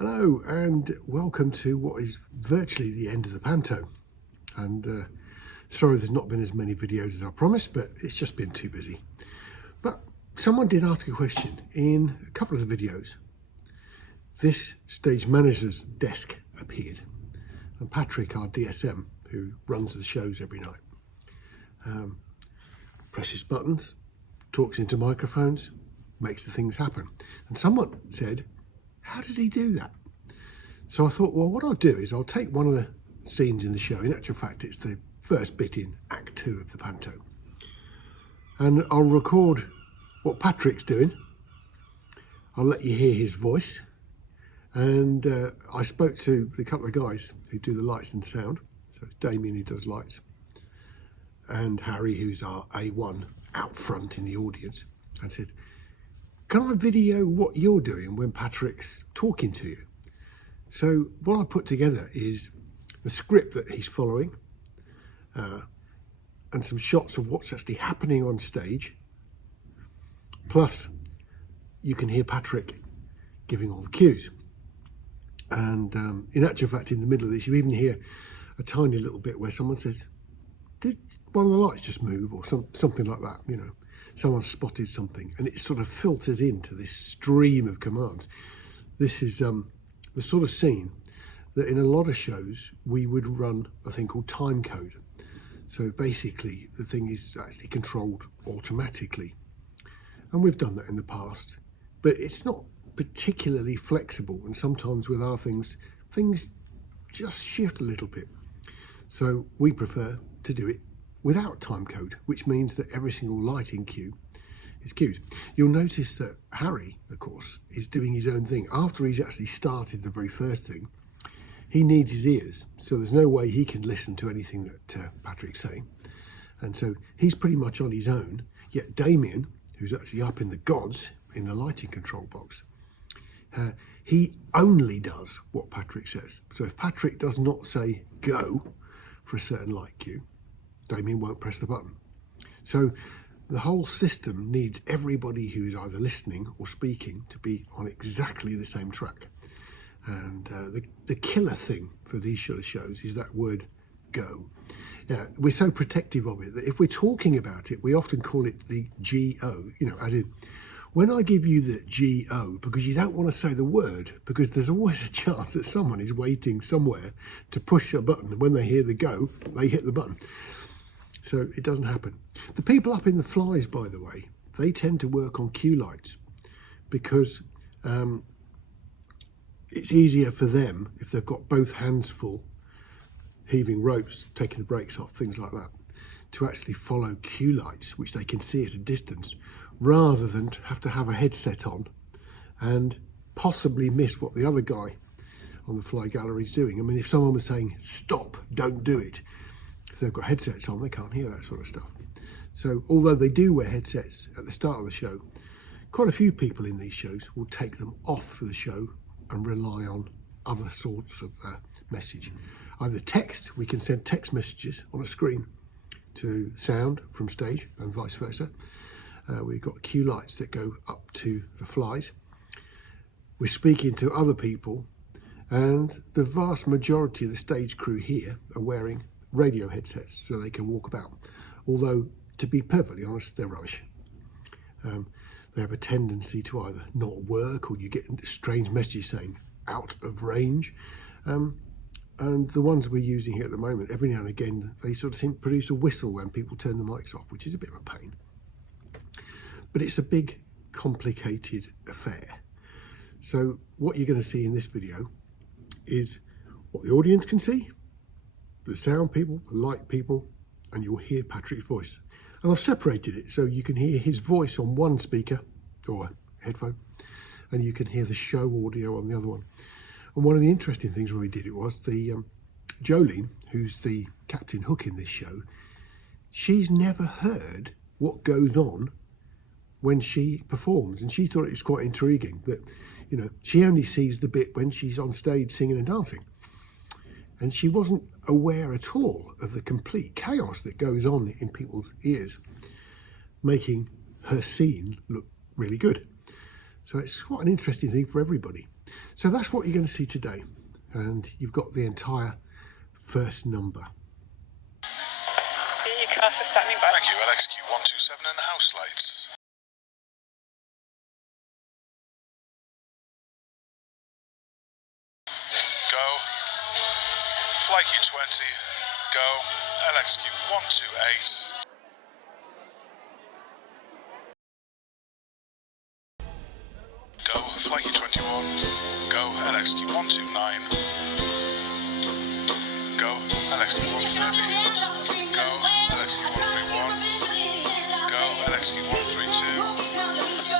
Hello and welcome to what is virtually the end of the panto. And sorry there's not been as many videos as I promised, but it's just been too busy. But someone did ask a question in a couple of the videos. This stage manager's desk appeared, and Patrick, our DSM, who runs the shows every night, presses buttons, talks into microphones, makes the things happen. And someone said, how does he do that? So I thought, well, what I'll do is I'll take one of the scenes in the show. In actual fact, it's the first bit in Act 2 of the panto. And I'll record what Patrick's doing. I'll let you hear his voice. And I spoke to a couple of guys who do the lights and sound. So it's Damian who does lights, and Harry, who's our A1 out front in the audience, and said, can I video what you're doing when Patrick's talking to you? So what I put together is the script that he's following, and some shots of what's actually happening on stage. Plus, you can hear Patrick giving all the cues. And in actual fact, in the middle of this, you even hear a tiny little bit where someone says, did one of the lights just move, or something like that, you know. Someone spotted something, and it sort of filters into this stream of commands. This is the sort of scene that in a lot of shows we would run a thing called time code. So basically the thing is actually controlled automatically, and we've done that in the past, but it's not particularly flexible, and sometimes with our things just shift a little bit. So we prefer to do it without time code, which means that every single lighting cue is cued. You'll notice that Harry, of course, is doing his own thing. After he's actually started the very first thing, he needs his ears, so there's no way he can listen to anything that Patrick's saying. And so he's pretty much on his own, yet Damian, who's actually up in the gods, in the lighting control box, he only does what Patrick says. So if Patrick does not say go for a certain light cue, Damian won't press the button. So the whole system needs everybody who's either listening or speaking to be on exactly the same track. And the killer thing for these sort of shows is that word go. Yeah, we're so protective of it that if we're talking about it, we often call it the GO, you know, as in, when I give you the GO, because you don't want to say the word, because there's always a chance that someone is waiting somewhere to push a button, and when they hear the go, they hit the button. So it doesn't happen. The people up in the flies, by the way, they tend to work on cue lights because it's easier for them if they've got both hands full, heaving ropes, taking the brakes off, things like that, to actually follow cue lights, which they can see at a distance, rather than have to have a headset on and possibly miss what the other guy on the fly gallery is doing. I mean, if someone was saying, stop, don't do it, if they've got headsets on, they can't hear that sort of stuff. So although they do wear headsets at the start of the show, quite a few people in these shows will take them off for the show and rely on other sorts of message. Either text, we can send text messages on a screen to sound from stage and vice versa. We've got cue lights that go up to the flies. We're speaking to other people, and the vast majority of the stage crew here are wearing radio headsets so they can walk about. Although, to be perfectly honest, they're rubbish. They have a tendency to either not work, or you get strange messages saying out of range. And the ones we're using here at the moment, every now and again, they sort of seem to produce a whistle when people turn the mics off, which is a bit of a pain. But it's a big, complicated affair. So what you're going to see in this video is what the audience can see, the sound people, the light people, and you'll hear Patrick's voice. And I've separated it so you can hear his voice on one speaker or headphone, and you can hear the show audio on the other one. And one of the interesting things when we did it was the Jolene, who's the Captain Hook in this show, she's never heard what goes on when she performs, and she thought it was quite intriguing that, you know, she only sees the bit when she's on stage singing and dancing, and she wasn't aware at all of the complete chaos that goes on in people's ears, making her scene look really good. So it's quite an interesting thing for everybody. So that's what you're going to see today, and you've got the entire first number. Thank you, LXQ127 in the house lights. Go. Flight 20. Go. LXQ128. Go. Flight 21. Go. LXQ129. Go. LXQ130. Go. LXQ131. Go. LXQ132.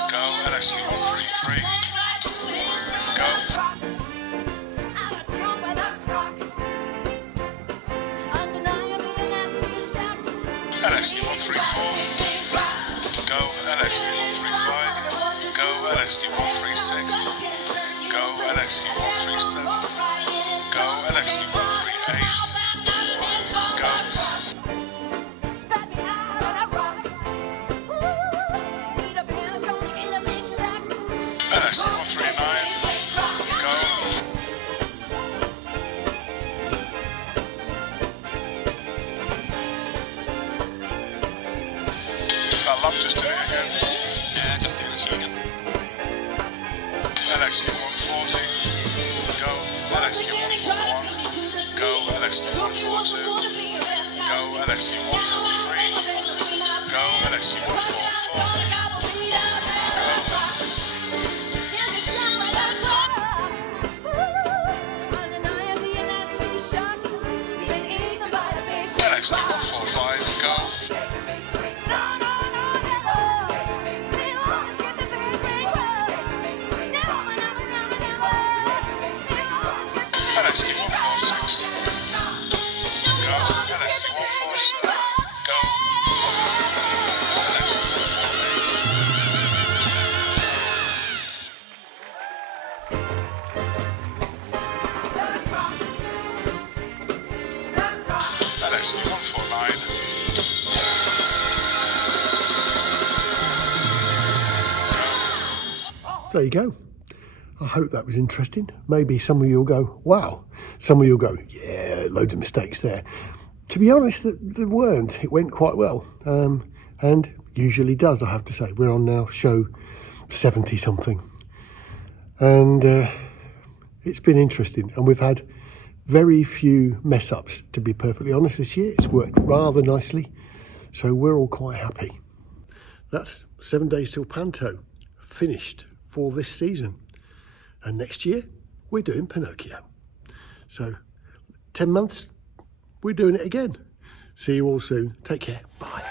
Go. LXQ133. Go. LXQ134. Go. LXQ135. Go. LXQ136. Go. LXQ137. Go. LXQ138. Go. LXQ139. Go. That lap just doing it again. Yeah, just doing it again. LXQ140. Go. LXQ141. Go. LXQ142. Go. LXQ143. Go. LXQ144. LXQ145, go. LXQ146, go. LXQ147, go. LXQ149. There you go. I hope that was interesting. Maybe some of you will go, wow. Some of you will go, yeah, loads of mistakes there. To be honest, there weren't. It went quite well. And usually does, I have to say. We're on now show 70 something. And it's been interesting. And we've had very few mess ups, to be perfectly honest, this year. It's worked rather nicely. So we're all quite happy. That's 7 days till Panto, finished for this season. And next year, we're doing Pinocchio. So 10 months, we're doing it again. See you all soon. Take care. Bye.